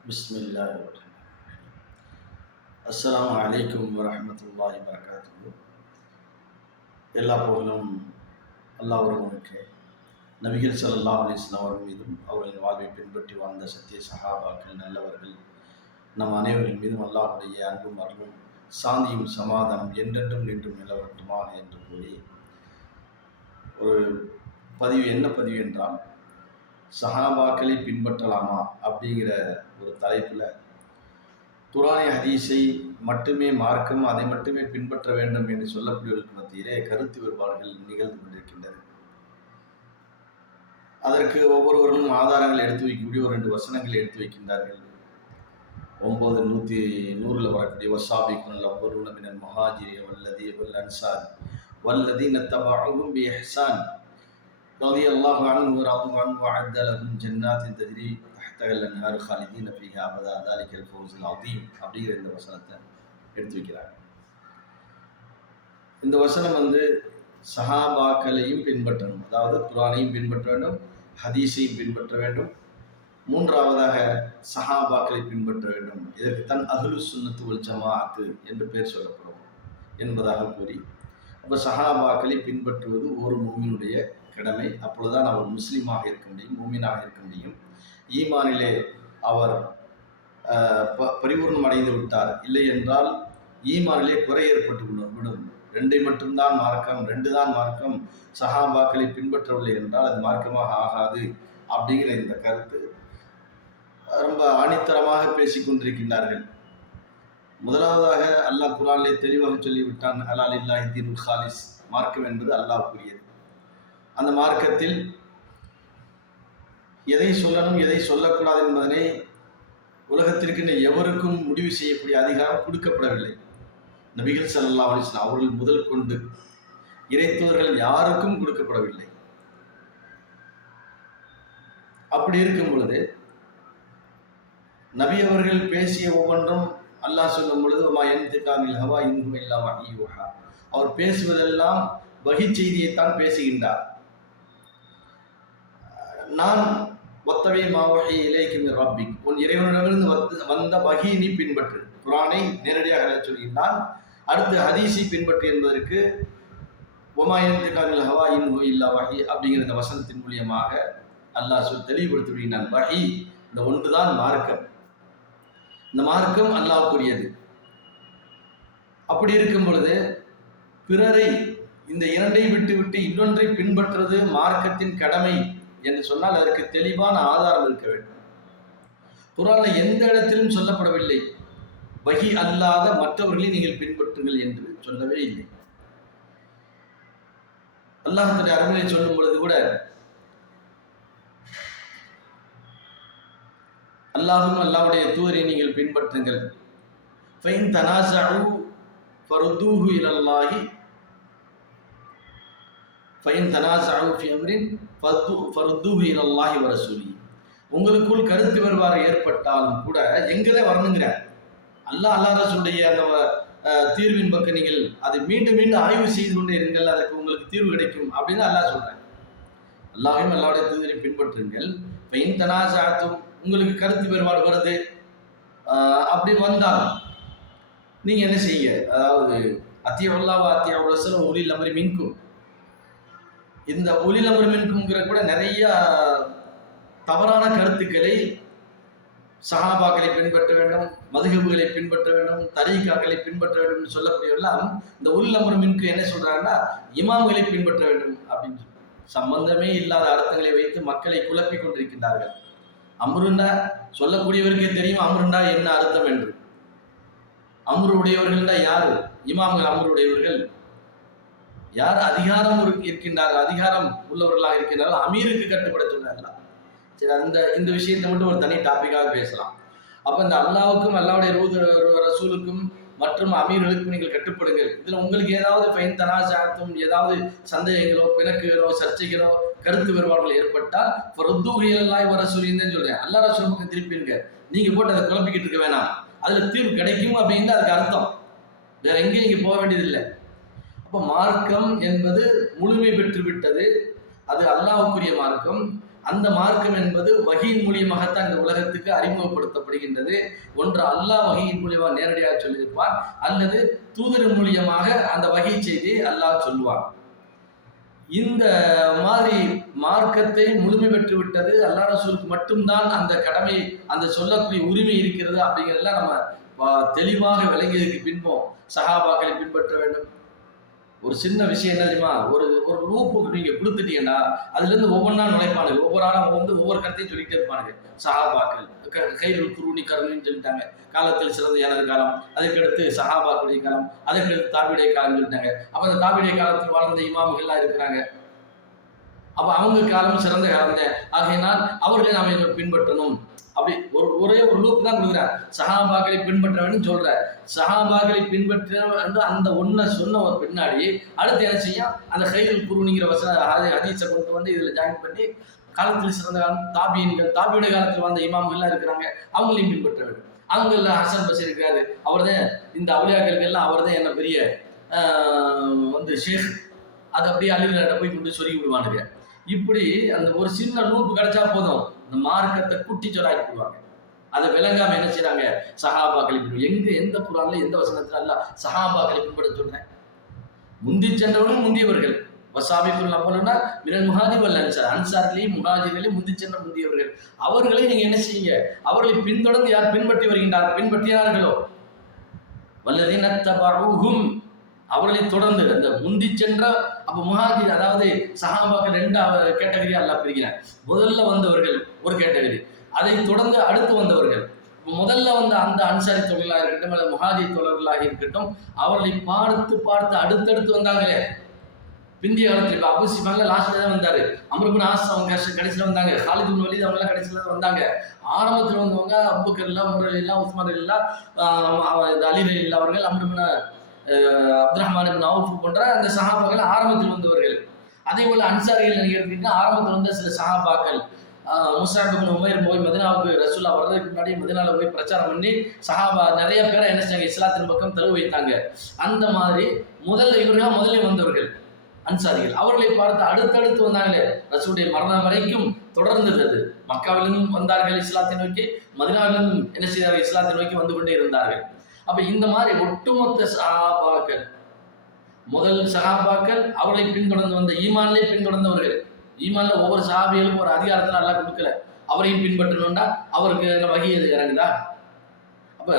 பிஸ்மில்லா அஸ்லாம் அலைக்கும் வரமத்துல்லாஹி வரகாத்து எல்லா புகழும் அல்லாஹ் ஒருவனுக்கு நபிகள் சல்லா அலிஸ்லாம் அவர் மீதும் அவர்களின் வாழ்வை பின்பற்றி வாழ்ந்த சத்திய சகாபாக்கள் நல்லவர்கள் நம் அனைவரின் மீதும் அல்லாஹுடைய அன்பும் அருளும் சாந்தியும் சமாதானம் என்றென்றும் நின்றும் நிலவட்டுமான என்று கூறி ஒரு பதிவு என்ன பதிவு என்றால் சஹாபாக்களை பின்பற்றலாமா அப்படிங்கிற ஒரு தலைப்பில் குரானை ஹதீஸை மட்டுமே மார்க்கம் அதை மட்டுமே பின்பற்ற வேண்டும் என்று சொல்லக்கூடியவர்களுக்கு மத்தியிலே கருத்து வேறுபாடுகள் நிகழ்ந்து கொண்டிருக்கின்றது அதற்கு ஒவ்வொருவரும் ஆதாரங்கள் எடுத்து வைக்கக்கூடிய ஒரு ரெண்டு வசனங்களை எடுத்து வைக்கின்றார்கள் ஒன்பது நூற்றி நூறில் வரக்கூடிய வசாபிக்குன் ஒவ்வொரு மினல் மஹாஜிரி வல்லதி வல் அன்சார் வல்லதி நத்தபாகும் பி எஹ்சான் رضي الله عنه ورضوا عنه وعد لهم جنات تجري தகல்ல நகர் ஹாலிதீன் அப்படிங்க அபதா அதாலிக்கல் ஃபோசல் அதீம் அப்படிங்கிற இந்த வசனத்தை எடுத்து வைக்கிறாங்க. இந்த வசனம் வந்து சஹாபாக்களையும் பின்பற்றணும். அதாவது குரானையும் பின்பற்ற வேண்டும் ஹதீஸையும் பின்பற்ற வேண்டும். மூன்றாவதாக சஹாபாக்களை பின்பற்ற வேண்டும். இதற்கு தன் அகலு சுண்ணத்து ஒல் ஜமாத்து என்று பெயர் சொல்லப்படும் என்பதாக கூறி அப்போ சஹாபாக்களை பின்பற்றுவது ஒரு மூமினுடைய கடமை. அப்பொழுதுதான் அவர் முஸ்லீமாக இருக்க முடியும் மூமினாக இருக்க முடியும். ஈமானிலே அவர் ப- பரிபூர்ணம் அடைந்து விட்டார். இல்லை என்றால் ஈமானிலே குறை ஏற்பட்டு விடும் விடும். ரெண்டை மட்டும்தான் மார்க்கம் ரெண்டு தான் மார்க்கம். சஹாபாக்களை பின்பற்றவில்லை என்றால் அது மார்க்கமாக ஆகாது அப்படிங்கிற இந்த கருத்து. ரொம்ப ஆணித்தரமாக பேசிக் கொண்டிருக்கின்றார்கள். முதலாவதாக அல்லாஹ் குரானிலே தெளிவாக சொல்லிவிட்டான் அலால் இல்லாஹி தீன் ஹாலிஸ். மார்க்கம் என்பது அல்லாஹ் கூறியது அந்த மார்க்கத்தில் எதை சொல்லணும் எதை சொல்லக்கூடாது என்பதனை உலகத்திற்கு எவருக்கும் முடிவு செய்யக்கூடிய அதிகாரம் கொடுக்கப்படவில்லை. நபிகள் சல்லா அலிஸ்லாம் அவர்கள் முதல் கொண்டு இறைத்தவர்கள் யாருக்கும் கொடுக்கப்படவில்லை. அப்படி இருக்கும் பொழுது நபி அவர்கள் பேசிய ஒவ்வொன்றும் அல்லாஹ் சொல்லும் பொழுது மா என்திகாமில் ஹவா இன்ஹும் இல்லாம வஹீயுஹா அவர் பேசுவதெல்லாம் வகி செய்தியைத்தான் பேசுகின்றார். நான் ஒத்தவை மாவகை இலேக்கும் ரப்பி உன் இறைவனிடமிருந்து வந்து வந்த வகையினை பின்பற்று. குரானை நேரடியாக சொல்கின்றான். அடுத்து ஹதீஸை பின்பற்று என்பதற்கு ஒமாயத்துக்காக ஹவா இன்ஹு இல்லா வகி அப்படிங்கிற இந்த வசனத்தின் மூலியமாக அல்லாஹ் சொல் தெளிவுபடுத்தி விடுகிறான் வகி இந்த ஒன்றுதான் மார்க்கம். இந்த மார்க்கம் அல்லாஹ்க்குரியது அப்படி இருக்கும் பொழுது பிறரை இந்த இரண்டை விட்டு விட்டு இன்னொன்றை பின்பற்றுவது மார்க்கத்தின் கடமை. என்று சொன்னால் அதற்கு தெளிவான ஆதாரம் இருக்க வேண்டும். குரானில் எந்த இடத்திலும் சொல்லப்படவில்லை. வகி அல்லாத மற்றவர்களை நீங்கள் பின்பற்றுங்கள் என்று சொல்லவே இல்லை. அல்லாஹத்துடைய அருமையை சொல்லும் பொழுது கூட அல்லாஹும் அல்லாவுடைய தூரை நீங்கள் பின்பற்றுங்கள். ஃபைன் தனாசு ஃபருதூஹு இலல்லாஹி ஃபைன் தனாசு ஃபி அம்ரின் ஃபர்து ஃபருதூஹு இலல்லாஹி வர சொல்லி உங்களுக்குள் கருத்து வேறுபாடு ஏற்பட்டாலும் கூட எங்களே வரணுங்கிற அல்லாஹ் அல்லாஹ் ரசூலுடைய அந்த தீர்வின் பக்கம் நீங்கள் அதை மீண்டும் மீண்டும் ஆய்வு செய்து கொண்டே இருங்கள் அதற்கு உங்களுக்கு தீர்வு கிடைக்கும் அப்படின்னு அல்லாஹ் சொல்கிறாங்க அல்லாஹையும் அல்லாவுடைய தூதரை பின்பற்றுங்கள். ஃபைன் தனாசாத்தும் உங்களுக்கு கருத்து வேறுபாடு வருது. அப்படி வந்தால் நீங்கள் என்ன செய்யுங்க? அதாவது அத்திய உள்ளாவா அத்திய ரசல் ஒலில் மின்கும். இந்த ஒலில் அமரி மின்குங்கிற கூட நிறைய தவறான கருத்துக்களை சகாபாக்களை பின்பற்ற வேண்டும் மதுகபுகளை பின்பற்ற வேண்டும் தரீகாக்களை பின்பற்ற வேண்டும் சொல்லக்கூடியவெல்லாம் இந்த உள் அமரு மின்கு என்ன சொல்றாங்கன்னா இமாம்களை பின்பற்ற வேண்டும் அப்படின்னு சம்பந்தமே இல்லாத அர்த்தங்களை வைத்து மக்களை குழப்பி கொண்டிருக்கின்றார்கள். அம்ருண்டா சொல்லக்கூடியவருக்கே தெரியும் அம்ருண்டா என்ன அர்த்தம் என்று. அம்ருடையவர்கள்னா யாரு? இமாம்கள் அம்ருடையவர்கள். யார் அதிகாரம் இருக்கின்றார்கள்? அதிகாரம் உள்ளவர்களாக இருக்கின்றார்கள். அமீருக்கு கட்டுப்பட சொன்னார்களா? சரி அந்த இந்த விஷயத்தை மட்டும் ஒரு தனி டாப்பிக்காக பேசலாம். அப்போ இந்த அல்லாவுக்கும் அல்லாவுடைய ரூத ரசூலுக்கும் மற்றும் அமீர்களுக்கும் நீங்கள் கட்டுப்படுங்கள். இதில் உங்களுக்கு ஏதாவது ஃபைன் தனாசாத்தும் ஏதாவது சந்தேகங்களோ பிணக்குகளோ சர்ச்சைகளோ கருத்து வேறுபாடுகள் ஏற்பட்டால் ஃபருத்தூகையெல்லாம் வர சொல்லியிருந்தேன்னு சொல்கிறேன் அல்லா ரசூலுக்கு பக்கம் திருப்பிடுங்க நீங்கள் போட்டு அதை குழப்பிக்கிட்டு இருக்க வேணாம். அதில் தீர்வு கிடைக்கும்? அப்படின்னு அதுக்கு அர்த்தம். வேற எங்கேயும் இங்கே போக வேண்டியதில்லை. அப்போ மார்க்கம் என்பது முழுமை பெற்று விட்டது. அது அல்லாவுக்குரிய மார்க்கம். அந்த மார்க்கம் என்பது வகையின் மூலியமாகத்தான் இந்த உலகத்துக்கு அறிமுகப்படுத்தப்படுகின்றது. ஒன்று அல்லாஹ் வகையின் மூலியமாக நேரடியாக சொல்லியிருப்பான். அல்லது தூதர் மூலியமாக அந்த வகை செய்தி அல்லாஹ் சொல்லுவான். இந்த மாதிரி மார்க்கத்தை முழுமை பெற்று விட்டது. அல்லா ரசூலுக்கு மட்டும்தான் அந்த கடமை அந்த சொல்லக்கூடிய உரிமை இருக்கிறது அப்படிங்கிறதெல்லாம் நம்ம தெளிவாக விளங்கியதுக்கு பின்போம் சகாபாக்களை பின்பற்ற வேண்டும். ஒரு சின்ன விஷயம் என்ன தெரியுமா? ஒரு ஒரு லூப்பு நீங்க கொடுத்துட்டீங்கன்னா அதுல இருந்து ஒவ்வொன்றா நுழைப்பானுங்க ஒவ்வொரு ஆளும் வந்து ஒவ்வொரு கருத்தையும் சொல்லிட்டே இருப்பானுங்க. சஹாபாக்கள் க- கைகள் குருணி கருணின்னு சொல்லிட்டாங்க. காலத்தில் சிறந்த எனது காலம் அதுக்கடுத்து சஹாபாக்குடைய காலம் அதுக்கடுத்து தாபிடைய காலம் சொல்லிட்டாங்க. அப்ப அந்த தாபிடைய காலத்தில் வாழ்ந்த இமாமுகள்லாம் இருக்கிறாங்க. அப்ப அவங்க காலம் சிறந்த காலம் தான் ஆகையினால் அவர்களை நாம் பின்பற்றணும். அப்படி ஒரு ஒரே ஒரு லூப் தான் கொடுக்குறார். சஹாபாக்களை பின்பற்ற வேண்டும் சொல்ற சஹாபாக்களை பின்பற்ற அந்த ஒன்றை சொன்ன ஒரு பின்னாடி அடுத்து என்ன செய்யும் அந்த கைதல் குருணிங்கிற வசன ஹதி- ஹதீஸை கொண்டு வந்து இதில் ஜாயின் பண்ணி காலத்தில் சிறந்த காலம் தாபியன்கள் தாபியோட காலத்தில் வந்த இமாம்கள்லாம் இருக்கிறாங்க. அவங்களையும் பின்பற்ற வேண்டும் அவங்கள ஹசன் பசி இருக்கிறாரு. அவர் தான் இந்த அவுளியாக்களுக்கு எல்லாம் அவர் தான் என்ன பெரிய வந்து ஷேக். அதை அப்படியே அழிவுகிட்ட போய் கொண்டு சொல்லி விடுவானுங்க இப்படி அந்த ஒரு சின்ன நூல் கிடைச்சா போதும். இந்த மார்க்கத்தை குட்டி சொல்லாக்கி போடுவாங்க. அதை விளங்காம என்ன செய்யறாங்க சஹாபாக்களை பின்பற்ற எங்க எந்த குரான்ல எந்த வசனத்துல அல்ல சஹாபாக்களை பின்பற்ற சொல்றேன் முந்தி சென்றவர்கள் முந்தியவர்கள். வசாபிக்குள் அப்போனா மிரன் முகாதிபல்ல அன்சார். அன்சார்லேயும் முகாஜிகளையும் முந்தி சென்ற முந்தியவர்கள். அவர்களை நீங்க என்ன செய்யுங்க? அவர்களை பின்தொடர்ந்து யார் பின்பற்றி வருகின்றார் பின்பற்றினார்களோ? வல்லதீன அவர்களை தொடர்ந்து அந்த முந்தி சென்ற அப்ப முஹாஜிர் அதாவது சஹாபாக்கள் ரெண்டு கேட்டகரி அல்லாஹ் பிரிக்கிறார். முதல்ல வந்தவர்கள் ஒரு கேட்டகரி அதை தொடர்ந்து அடுத்து வந்தவர்கள். முதல்ல வந்த அந்த அன்சாரி தொழிலாக இருக்கட்டும் அல்லது முஹாஜி தொழிலாக இருக்கட்டும் அவர்களை பார்த்து பார்த்து அடுத்தடுத்து வந்தாங்களே. பிந்திய காலத்தில் இப்போ அபு சிபாங்க லாஸ்ட்ல தான் வந்தாரு. அமருபின் ஆஸ் அவங்க கடைசியில் வந்தாங்க. ஹாலித் பின் வலீத் அவங்க எல்லாம் கடைசியில் தான் வந்தாங்க. ஆரம்பத்தில் வந்தவங்க அப்புக்கர் இல்லா முரலி இல்லா உஸ்மான் இல்லா அலி இல்லா அவர்கள் அமருபின் அப்துல் ரஹ்மானுக்கு நவுஃபு போன்ற அந்த சஹாபாக்கள் ஆரம்பத்தில் வந்தவர்கள். அதே போல் அன்சாரிகள் எடுத்துக்கிட்டா ஆரம்பத்தில் வந்த சில சஹாபாக்கள் முசாபின் உமேர் போய் மதினாவுக்கு ரசூலா வர்றதுக்கு முன்னாடி மதினால போய் பிரச்சாரம் பண்ணி சஹாபா நிறைய பேரை என்ன செஞ்சாங்க? இஸ்லாத்தின் பக்கம் தழுவு வைத்தாங்க. அந்த மாதிரி முதல்ல இவர்கள் முதல்ல வந்தவர்கள் அன்சாரிகள். அவர்களை பார்த்து அடுத்தடுத்து வந்தாங்களே ரசூடைய மரணம் வரைக்கும் தொடர்ந்தது அது. மக்காவிலிருந்தும் வந்தார்கள் இஸ்லாத்தை நோக்கி மதினாவிலிருந்தும் என்ன செய்தார்கள்? இஸ்லாத்தை நோக்கி வந்து கொண்டே இருந்தார்கள். அப்ப இந்த மாதிரி ஒட்டுமொத்த சகாபாக்கள் முதல் சகாபாக்கள் அவர்களை பின்தொடர்ந்து வந்த ஈமான்லேயே பின்தொடர்ந்தவர்கள். ஈமான்ல ஒவ்வொரு சகாபிகளுக்கும் ஒரு அதிகாரத்தில் நல்லா கொடுக்கல. அவரையும் பின்பற்றணும்டா அவருக்கு வகை எது இறங்குதா? அப்ப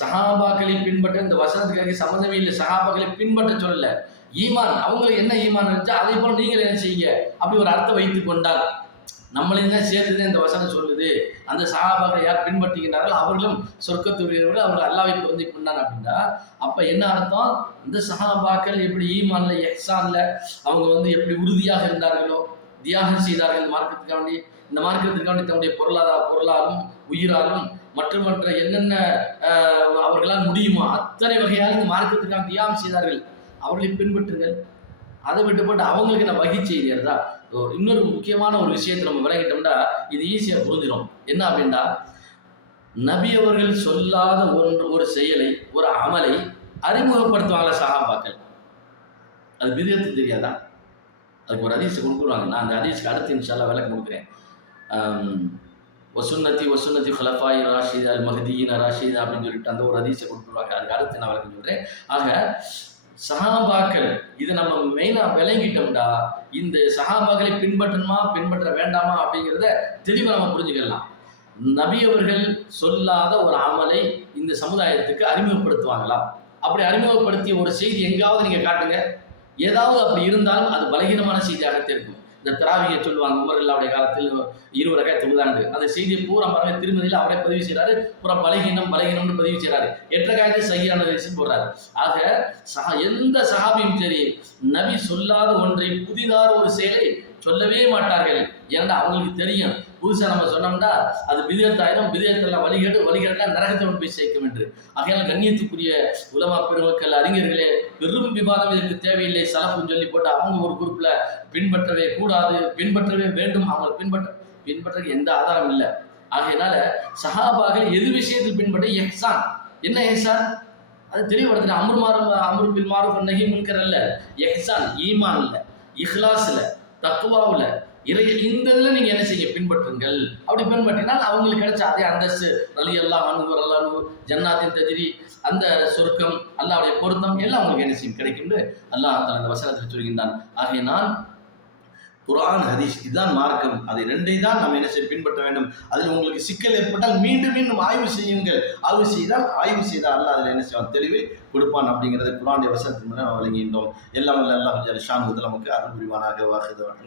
சகாபாக்களையும் பின்பற்ற இந்த வசனத்துக்காக சம்மந்தமே இல்லை. சகாபாக்களை பின்பற்ற சொல்லல. ஈமான் அவங்களுக்கு என்ன ஈமான் இருந்துச்சோ அதே போல நீங்கள் என்ன செய்யுங்க? அப்படி ஒரு அர்த்தம் வைத்து கொண்டால் நம்மளையும் தான் சேர்த்துதான் இந்த வசனம் சொல்லுது. அந்த சஹாபாக்களை யார் பின்பற்றுகின்றார்கள்? அவர்களும் சொர்க்கத்துரியவர்கள் அவர்கள் அல்லாவை பொருந்தி கொண்டான் அப்படின்னா அப்போ என்ன அர்த்தம்? இந்த சகாபாக்கள் எப்படி ஈமான்ல எஹ்சான்ல அவங்க வந்து எப்படி உறுதியாக இருந்தார்களோ தியாகம் செய்தார்கள் இந்த மார்க்கத்துக்காண்டி இந்த மார்க்கத்திற்காண்டி தன்னுடைய பொருளாதார பொருளாலும் உயிராலும் மற்ற மற்ற என்னென்ன அவர்களால் முடியுமோ அத்தனை வகையாக இந்த மார்க்கத்துக்காக தியாகம் செய்தார்கள். அவர்களை பின்பற்றுங்கள். அதை விட்டு போட்டு அவங்களுக்கு நான் வகி இன்னொரு முக்கியமான ஒரு விஷயத்தை நம்ம விளக்கிட்டோம்னா இது ஈஸியாக புரிஞ்சிடும் என்ன அப்படின்னா நபி அவர்கள் சொல்லாத ஒன்று ஒரு செயலை ஒரு அமலை அறிமுகப்படுத்துவாங்கள சகாபாக்கள் அது விதத்து தெரியாதா? அதுக்கு ஒரு அதிர்ச்சி கொடுக்குறாங்க. நான் அந்த அதிர்ச்சிக்கு அடுத்து இன்ஷால்லாம் விளக்கம் கொடுக்குறேன். ஆம், வசுன்னதி வசுன்னதி ஹலஃபாய் ராஷித் அல் மஹதீன் ராஷித் அப்படின்னு சொல்லிட்டு அந்த ஒரு அதிசை கொடுத்துருவாங்க. அதுக்கு அடுத்து நான் விளக்கம் சொல்கிறேன் ஆக சஹாபாக்கள் இதை நம்ம மெயினாக விளங்கிட்டோம்டா. இந்த சஹாபாக்களை பின்பற்றணுமா பின்பற்ற வேண்டாமா அப்படிங்கிறத தெளிவாக நம்ம புரிஞ்சுக்கலாம். நபி அவர்கள் சொல்லாத ஒரு அமலை இந்த சமுதாயத்துக்கு அறிமுகப்படுத்துவாங்களா? அப்படி அறிமுகப்படுத்திய ஒரு செய்தி எங்காவது நீங்க காட்டுங்க. ஏதாவது அப்படி இருந்தாலும் அது பலகீனமான செய்தியாக இருக்கும். இந்த திராவியை சொல்லுவாங்க உமர் காலத்தில் இருபது ரகாய் தொழுதாண்டு. அந்த செய்தியை பூரா பரவ திருமதியில் அவரே பதிவு செய்கிறாரு பூரா பலகீனம் பலகீனம்னு பதிவு செய்கிறாரு எட்ட காயத்தை சரியான வயசு போடுறாரு. ஆக சஹா எந்த சஹாபியும் சரி நபி சொல்லாத ஒன்றை புதிதாக ஒரு செயலை சொல்லவே மாட்டார்கள். ஏன்னா அவங்களுக்கு தெரியும். புதுசாக நம்ம சொன்னோம்னா அது விதத்தாயிரம் விதத்தில் வழிகேடு வழிகேடுலாம் நரகத்தை கொண்டு போய் சேர்க்கும் என்று. ஆகையால் கண்ணியத்துக்குரிய உலமா பெருமக்கள் அறிஞர்களே பெரும் விவாதம் இதற்கு தேவையில்லை. சலப்புன்னு சொல்லி போட்டு அவங்க ஒரு குரூப்பில் பின்பற்றவே கூடாது பின்பற்றவே வேண்டும். அவங்க பின்பற்ற பின்பற்ற எந்த ஆதாரம் இல்லை. ஆகையினால சஹாபாக்கள் எது விஷயத்தில் பின்பற்ற எஹ்சான். என்ன எஹ்சான்? அது தெளிவுபடுத்தின அம்ரு மாறும் அம்ரு பில் மாறும் நகி முன்கர் அல்ல. எஹ்சான் ஈமான் இல்லை இஹ்லாஸ் இல்லை தக்குவாவில் இறை இந்த இதில் நீங்கள் என்ன செய்ய பின்பற்றுங்கள். அப்படி பின்பற்றினால் அவங்களுக்கு கிடைச்ச அதே அந்தஸ்து ரலி அல்லா அனுவர் அல்லா ஜன்னாத்தின் தஜிரி அந்த சொர்க்கம் அல்லாவுடைய பொருத்தம் எல்லாம் அவங்களுக்கு என்ன செய்யும்? கிடைக்கும் என்று அல்லாஹ் தஆலா அந்த வசனத்தில் சொல்கின்றான். ஆகையினால் குரான் ஹதீஸ் இதுதான் மார்க்கம். அதை ரெண்டை தான் நாம் என்ன செய்ய பின்பற்ற வேண்டும். அதில் உங்களுக்கு சிக்கல் ஏற்பட்டால் மீண்டும் மீண்டும் ஆய்வு செய்யுங்கள். ஆய்வு செய்தால் ஆய்வு செய்தால் அல்ல அதில் என்ன செய்வான்? தெளிவு கொடுப்பான் அப்படிங்கிறத குரானுடைய வசனத்தின் மூலம் நாம் வழங்குகின்றோம் எல்லாம் வல்ல அல்லாஹ் ஜல் நமக்கு அருள் புரிவானாக. வாக்குதான்